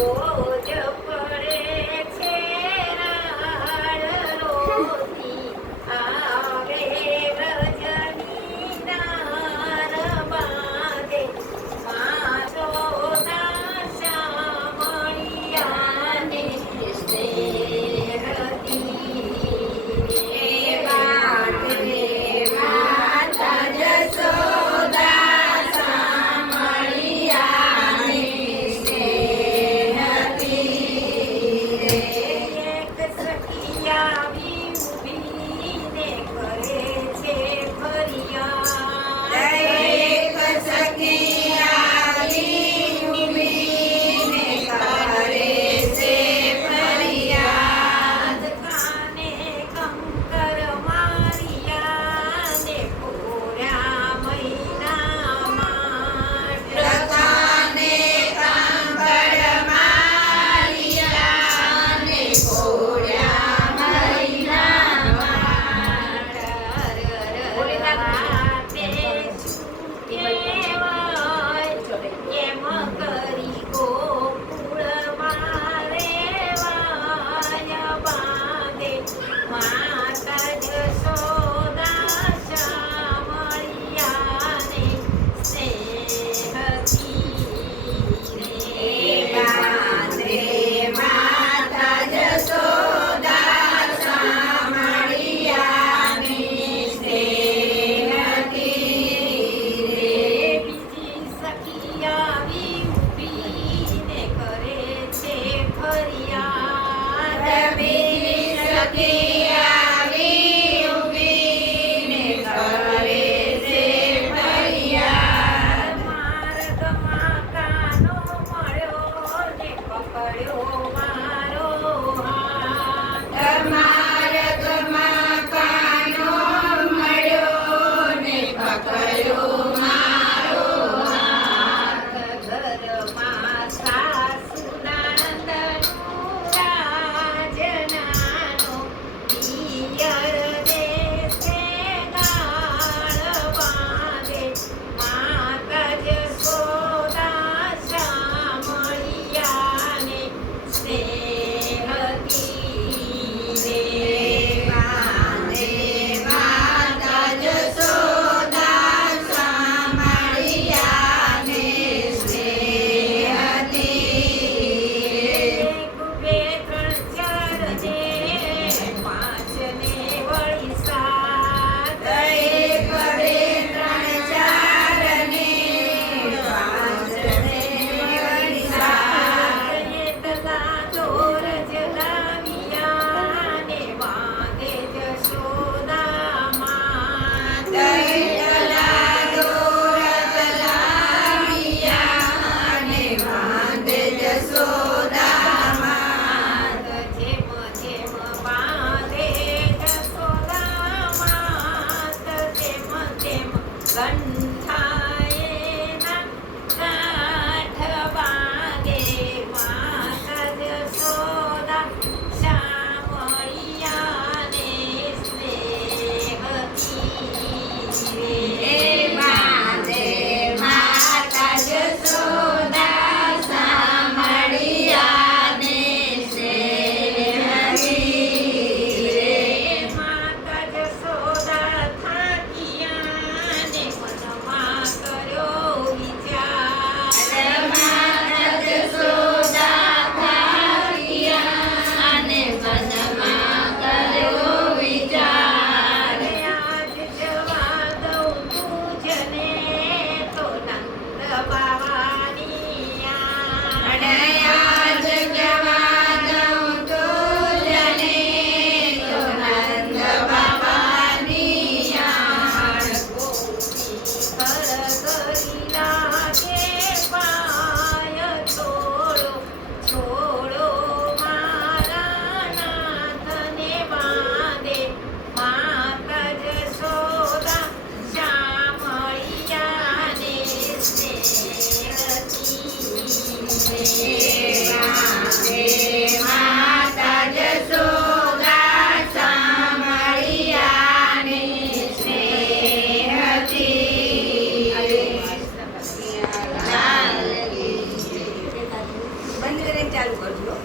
oh. be.